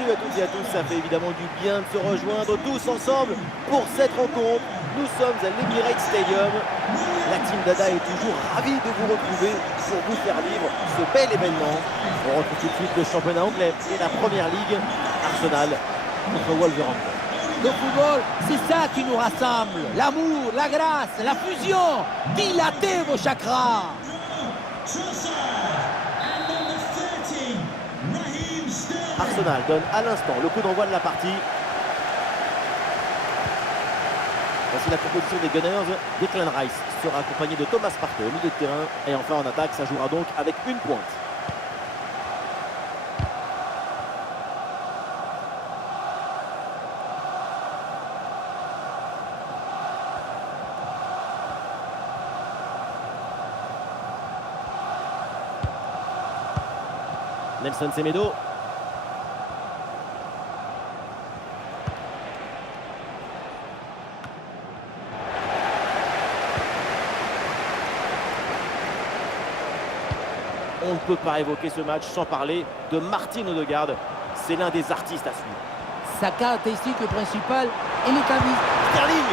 Salut à toutes et à tous, ça fait évidemment du bien de se rejoindre tous ensemble pour cette rencontre. Nous sommes à l'Emirates Stadium. La team Dada est toujours ravie de vous retrouver pour vous faire vivre ce bel événement. On retrouve tout de suite le championnat anglais et la première ligue. Arsenal contre Wolverhampton. Le football, c'est ça qui nous rassemble. L'amour, la grâce, la fusion. Dilatez vos chakras. Arsenal donne à l'instant le coup d'envoi de la partie. Voici la composition des Gunners. Declan Rice sera accompagné de Thomas Partey au milieu de terrain. Et enfin en attaque, ça jouera donc avec une pointe. Nelson Semedo. On ne peut pas évoquer ce match sans parler de Martin Odegaard. C'est l'un des artistes à suivre. Sa caractéristique principale est le cabis. Sterling.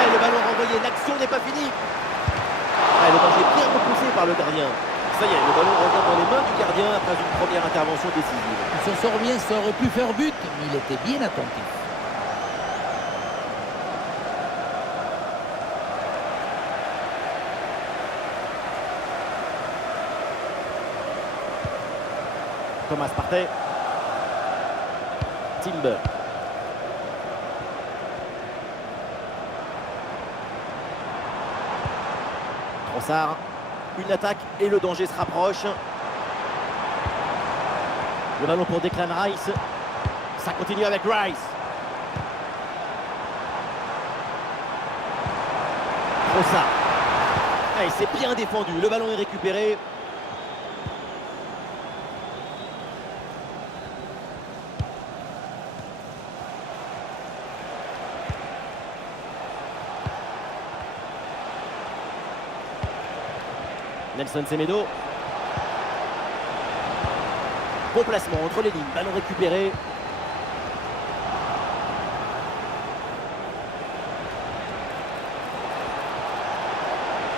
Et le ballon renvoyé, l'action n'est pas finie. Le danger bien repoussé par le gardien. Ça y est, le ballon revient dans les mains du gardien après une première intervention décisive. Il s'en sort bien, ça aurait pu faire but, mais il était bien attentif. Thomas Partey. Timber. Trossard. Une attaque et le danger se rapproche. Le ballon pour Declan Rice. Ça continue avec Rice. Trossard. Et c'est bien défendu. Le ballon est récupéré. Nelson Semedo. Bon placement entre les lignes, ballon récupéré.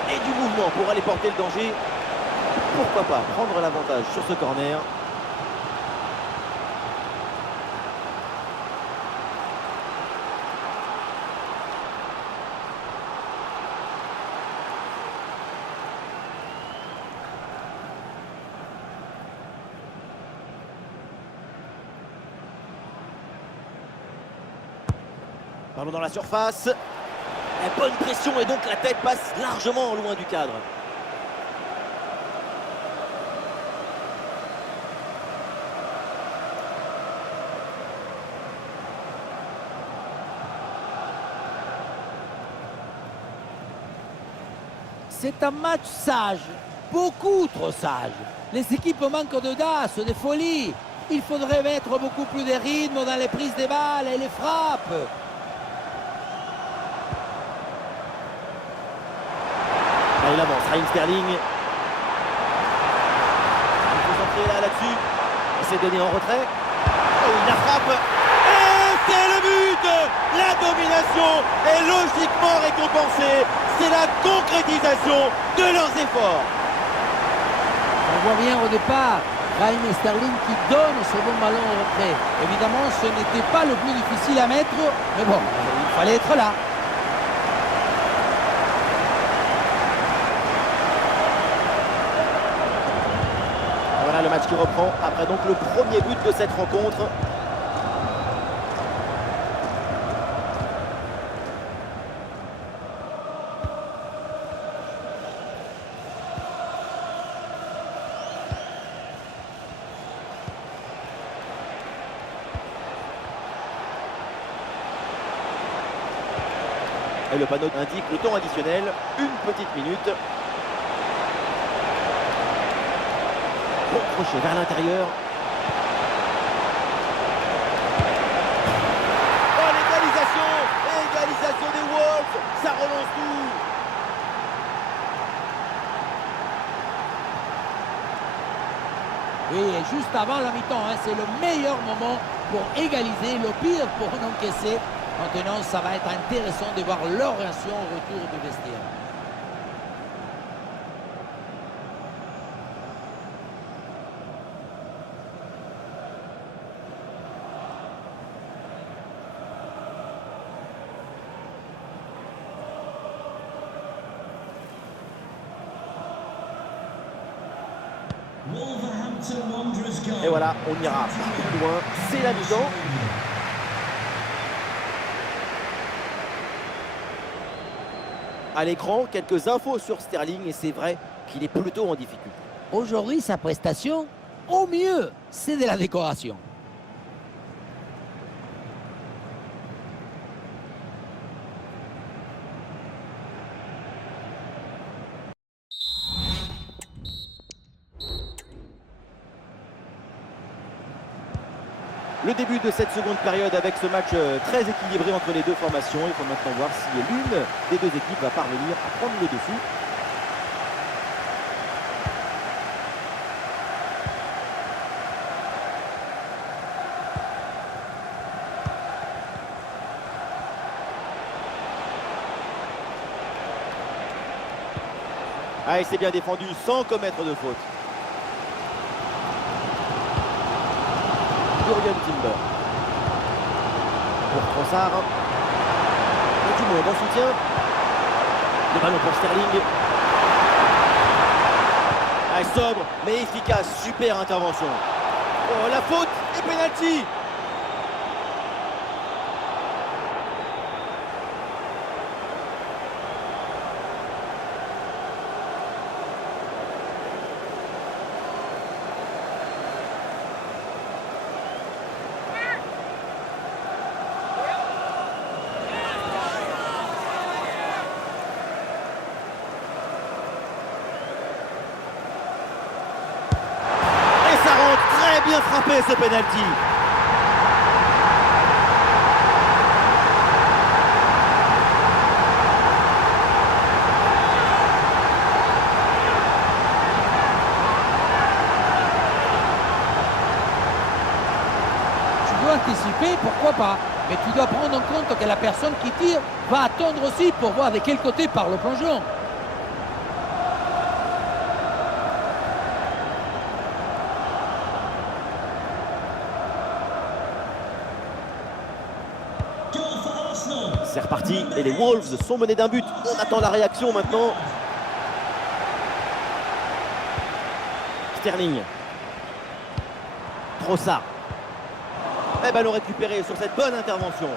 Et du mouvement pour aller porter le danger. Pourquoi pas prendre l'avantage sur ce corner. Ballon dans la surface. La bonne pression et donc la tête passe largement loin du cadre. C'est un match sage, beaucoup trop sage. Les équipes manquent d'audace, de folie. Il faudrait mettre beaucoup plus de rythme dans les prises des balles et les frappes. Il avance, Raheem Sterling. Il faut s'entrer là-dessus. Il s'est donné en retrait. Oh, il la frappe. Et c'est le but. La domination est logiquement récompensée. C'est la concrétisation de leurs efforts. On voit bien au départ Raheem Sterling qui donne ce bon ballon au retrait. Évidemment, ce n'était pas le plus difficile à mettre, mais bon, il fallait être là. Voilà le match qui reprend après donc le premier but de cette rencontre. Et le panneau indique le temps additionnel, une petite minute. Bon crochet vers l'intérieur. Oh, l'égalisation! Égalisation des Wolves! Ça relance tout! Oui, et juste avant, avant la mi-temps, hein. C'est le meilleur moment pour égaliser, le pire pour encaisser. Maintenant, ça va être intéressant de voir leur réaction au retour du vestiaire. Et voilà, on ira plus loin. C'est la mi-temps. À l'écran, quelques infos sur Sterling et c'est vrai qu'il est plutôt en difficulté. Aujourd'hui, sa prestation, au mieux, c'est de la décoration. Le début de cette seconde période avec ce match très équilibré entre les deux formations. Il faut maintenant voir si l'une des deux équipes va parvenir à prendre le dessus. Ah, il s'est bien défendu sans commettre de faute. Jurgen Timber. Pour Trossard. Et tout le monde en soutien. Le ballon pour Sterling. Ah, sobre mais efficace. Super intervention. Oh, la faute et pénalty. Bien frappé ce penalty. Tu dois anticiper, pourquoi pas, mais tu dois prendre en compte que la personne qui tire va attendre aussi pour voir de quel côté part le plongeon. C'est reparti et les Wolves sont menés d'un but. On attend la réaction maintenant. Sterling. Trossard. Et ballon récupéré sur cette bonne intervention.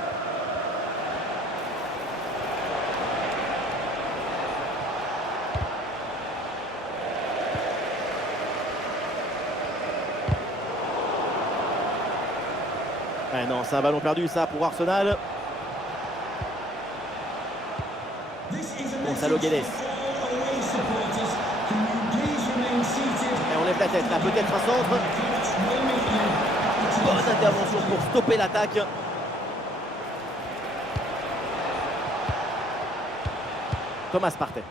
Ah non, c'est un ballon perdu ça pour Arsenal. Gonzalo Guedes. Et on lève la tête là, peut-être un centre. Bonne intervention pour stopper l'attaque. Thomas Partey.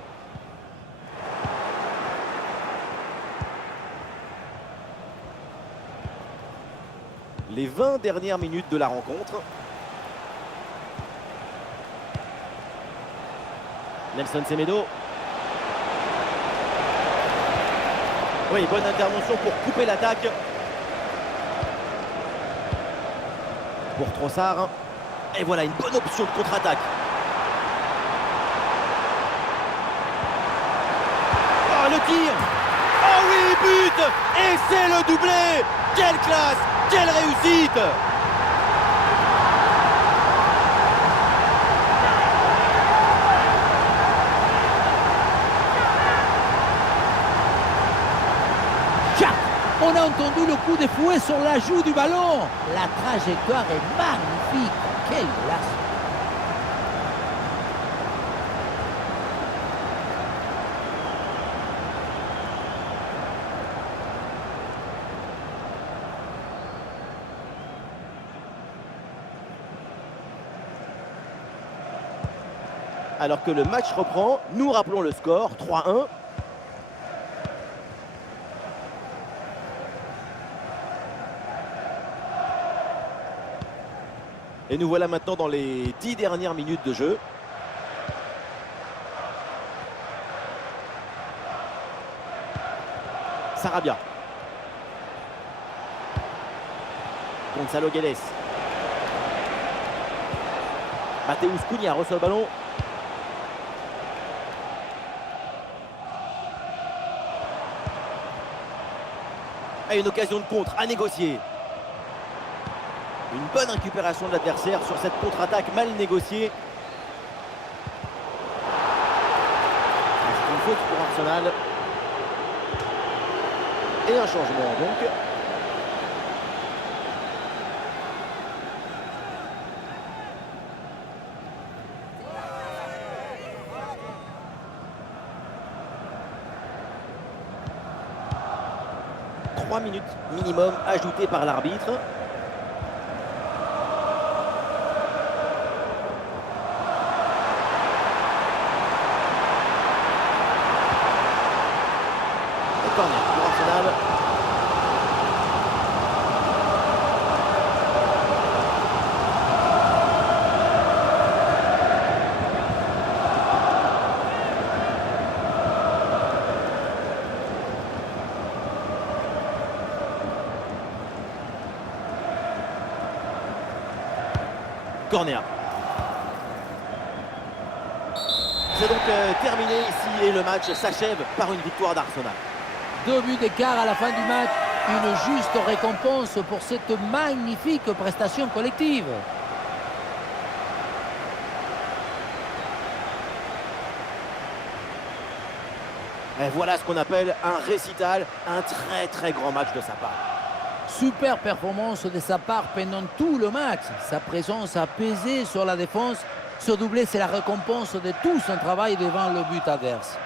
Les 20 dernières minutes de la rencontre. Nelson Semedo. Oui, bonne intervention pour couper l'attaque. Pour Trossard. Et voilà une bonne option de contre-attaque. Oh, le tir. Oh oui, but. Et c'est le doublé. Quelle classe, quelle réussite. On a entendu le coup de fouet sur la joue du ballon. La trajectoire est magnifique. Quelle glace. Alors que le match reprend, nous rappelons le score, 3-1. Et nous voilà maintenant dans les 10 dernières minutes de jeu. Sarabia. Gonzalo Guedes. Mateus Cunha reçoit le ballon. Et une occasion de contre à négocier. Une bonne récupération de l'adversaire sur cette contre-attaque mal négociée. C'est une faute pour Arsenal. Et un changement donc. Trois minutes minimum ajoutées par l'arbitre. Corner pour Arsenal. Corner. C'est donc terminé ici et le match s'achève par une victoire d'Arsenal. 2 buts d'écart à la fin du match. Une juste récompense pour cette magnifique prestation collective. Et voilà ce qu'on appelle un récital, un très grand match de sa part. Super performance de sa part pendant tout le match. Sa présence a pesé sur la défense. Ce doublé, c'est la récompense de tout son travail devant le but adverse.